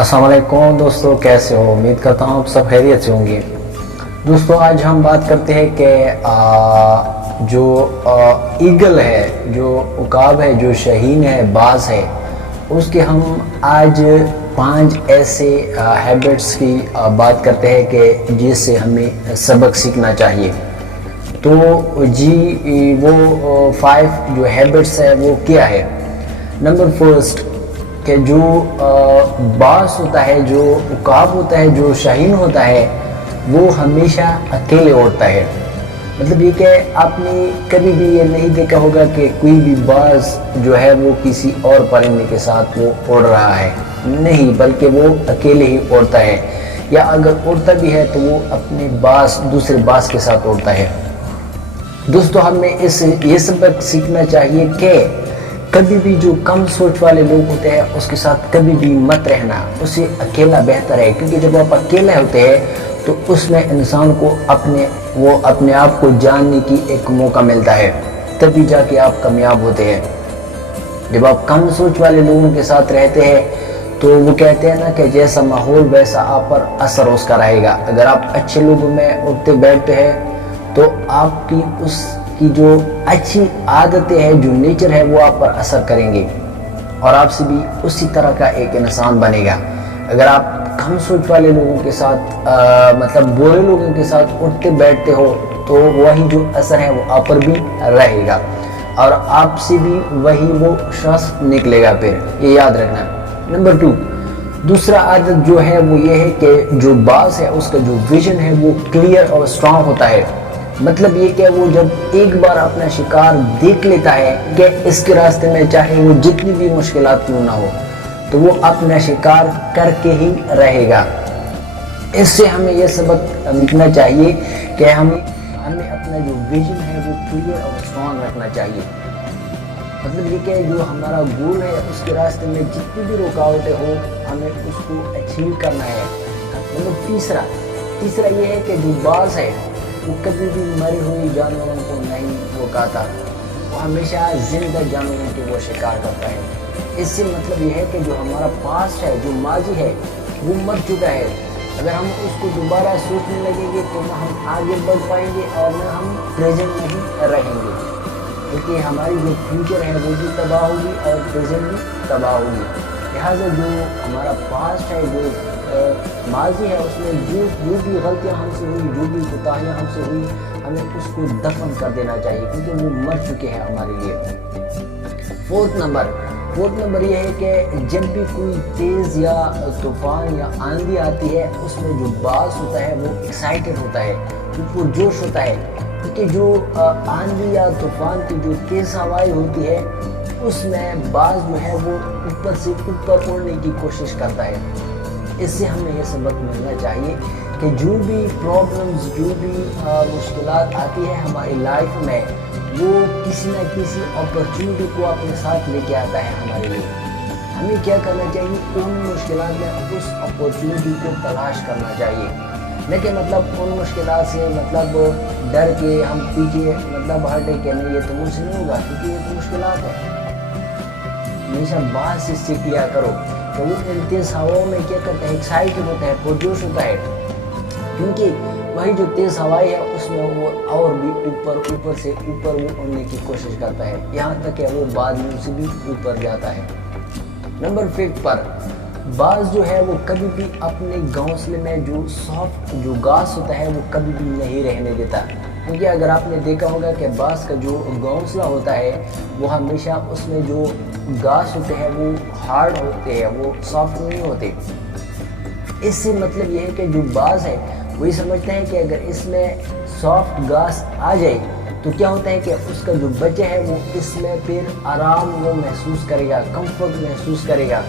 अस्सलाम वालेकुम दोस्तों, कैसे हो? उम्मीद करता हूँ आप सब खैरियत से होंगे। दोस्तों आज हम बात करते हैं कि जो ईगल है, जो उकाब है, जो शहीन है, बाज है, उसके हम आज 5 ऐसे हैबिट्स की बात करते हैं कि जिससे हमें सबक सीखना चाहिए। तो जी वो 5 जो हैबिट्स है वो क्या है? नंबर फर्स्ट कि जो बास होता है, जो उकाब होता है, जो शाहीन होता है, वो हमेशा अकेले उड़ता है। मतलब ये कि आपने कभी भी ये नहीं देखा होगा कि कोई भी बाज जो है वो किसी और परिंदे के साथ वो उड़ रहा है, नहीं, बल्कि वो अकेले ही उड़ता है, या अगर उड़ता भी है तो वो अपने दूसरे बास के साथ उड़ता है। दोस्तों हमें ये सबक सीखना चाहिए कि कभी भी जो कम सोच वाले लोग होते हैं उसके साथ कभी भी मत रहना, उससे अकेला बेहतर है। क्योंकि जब आप अकेले होते हैं तो उसमें इंसान को अपने आप को जानने की एक मौका मिलता है, तभी जाके आप कामयाब होते हैं। जब आप कम सोच वाले लोगों के साथ रहते हैं तो वो कहते हैं ना कि जैसा माहौल वैसा आप पर असर उसका रहेगा। अगर आप अच्छे लोगों में उठते बैठते हैं तो आपकी उसकी जो अच्छी आदतें हैं, जो नेचर है, वो आप पर असर करेंगे और आपसे भी उसी तरह का एक इंसान बनेगा। अगर आप कम सोच वाले लोगों के साथ मतलब बुरे लोगों के साथ उठते बैठते हो तो वही जो असर है वो आप पर भी रहेगा और आपसे भी वही वो शख्स निकलेगा। फिर ये याद रखना। नंबर 2, दूसरा आदत जो है वो ये है कि जो बाज है उसका जो विजन है वो क्लियर और स्ट्रांग होता है। मतलब ये कि वो जब एक बार अपना शिकार देख लेता है कि इसके रास्ते में चाहे वो जितनी भी मुश्किलात क्यों ना हो तो वो अपना शिकार करके ही रहेगा। इससे हमें यह सबक सीखना चाहिए कि हमें अपना जो विजन है वो क्लियर और स्ट्रांग रखना चाहिए। मतलब ये कि जो हमारा गोल है उसके रास्ते में जितनी भी रुकावटें हो हमें उसको अचीव करना है। मतलब तीसरा ये है कि जो बाज है वो कभी भी मरे हुए जानवरों को नहीं वो खाता, वो हमेशा जिंदा जानवरों के वो शिकार करता है। इससे मतलब यह है कि जो हमारा पास्ट है, जो माजी है, वो मर चुका है। अगर हम उसको दोबारा सोचने लगेंगे तो ना हम आगे बढ़ पाएंगे और ना हम प्रेजेंट में ही रहेंगे, क्योंकि हमारी जो फ्यूचर है वो भी तबाह होगी और प्रेजेंट भी तबाह होगी। लिहाजा जो हमारा पास्ट है, जो माजी है, उसमें जो भी गलतियाँ हमसे हुई, जो भी कोताहियाँ हमसे हुई, हमें उसको दफन कर देना चाहिए, क्योंकि वो मर चुके हैं हमारे लिए। फोर्थ नंबर ये है कि जब भी कोई तेज़ या तूफान या आंधी आती है उसमें जो बाज होता है वो एक्साइटेड होता है, वो पुरजोश होता है, क्योंकि जो आंधी या तूफान की जो तेज़ हवाएं होती है उसमें बाज जो है वो ऊपर से ऊपर उड़ने की कोशिश करता है। इससे हमें यह सबक मिलना चाहिए कि जो भी प्रॉब्लम्स, जो भी मुश्किलात आती है हमारी लाइफ में, वो किसी न किसी अपॉर्चुनिटी को अपने साथ लेके आता है हमारे लिए। हमें क्या करना चाहिए? उन मुश्किलात में उस अपॉर्चुनिटी को तलाश करना चाहिए, न कि मतलब उन मुश्किलात से मतलब डर के हम पीछे मतलब हटे कि नहीं ये तो मुझसे नहीं होगा, क्योंकि ये तो मुश्किलात है। हमेशा बात से सीख लिया करो कि वो इन तेज़ हवाओं में क्या करता है, एक्साइटेड होता है, पुरजोश होता है, क्योंकि वही जो तेज़ हवाएं है उसमें वो और भी ऊपर से ऊपर वो उड़ने की कोशिश करता है, यहाँ तक कि वो बाद में उसे भी ऊपर जाता है। नंबर 5 पर बाज जो है वो कभी भी अपने घोंसले में जो सॉफ्ट जो घास होता है वो कभी भी नहीं रहने देता, क्योंकि अगर आपने देखा होगा कि बाज का जो घोंसला होता है वो हमेशा उसमें जो घास होते हैं वो हार्ड होते हैं, वो सॉफ्ट नहीं होते। इससे मतलब ये है कि जो बाज है वही समझते हैं कि अगर इसमें सॉफ्ट घास आ जाए तो क्या होता है कि उसका जो बच्चा है वो इसमें फिर आराम वो महसूस करेगा, कंफर्ट महसूस करेगा,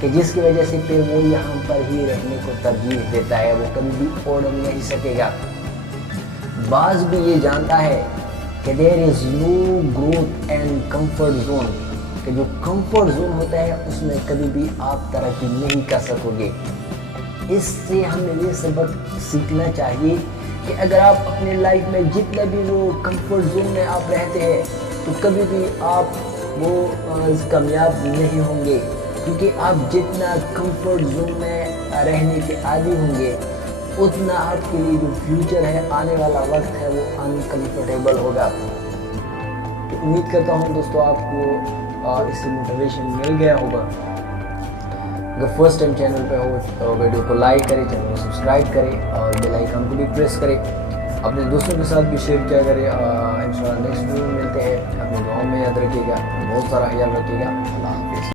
कि जिसकी वजह से फिर वो यहाँ पर ही रहने को तरजीह देता है, वो कभी भी उड़ नहीं सकेगा। बाज भी ये जानता है कि there is no growth and comfort zone, कि जो कंफर्ट जोन होता है उसमें कभी भी आप तरक्की नहीं कर सकोगे। इससे हमें ये सबक सीखना चाहिए कि अगर आप अपने लाइफ में जितना भी वो कंफर्ट जोन में आप रहते हैं तो कभी भी आप वो कामयाब नहीं होंगे, کیونکہ آپ جتنا کمفرٹ زون میں رہنے کے عادی ہوں گے اتنا آپ کے لیے جو فیوچر ہے آنے والا وقت ہے وہ انکمفرٹیبل ہوگا. تو امید کرتا ہوں دوستو آپ کو اس سے موٹیویشن مل گیا ہوگا. اگر فرسٹ ٹائم چینل پہ ہو تو ویڈیو کو لائک کریں, چینل کو سبسکرائب کریں اور بیل آئیکن کو بھی پریس کریں. اپنے دوستوں کے ساتھ بھی شیئر کیا کریں. انشاءاللہ نیکسٹ ویڈیو میں ملتے ہیں. اپنے دعاؤں میں یاد رکھیے گا, بہت سارا خیال رکھیے گا. اللہ حافظ.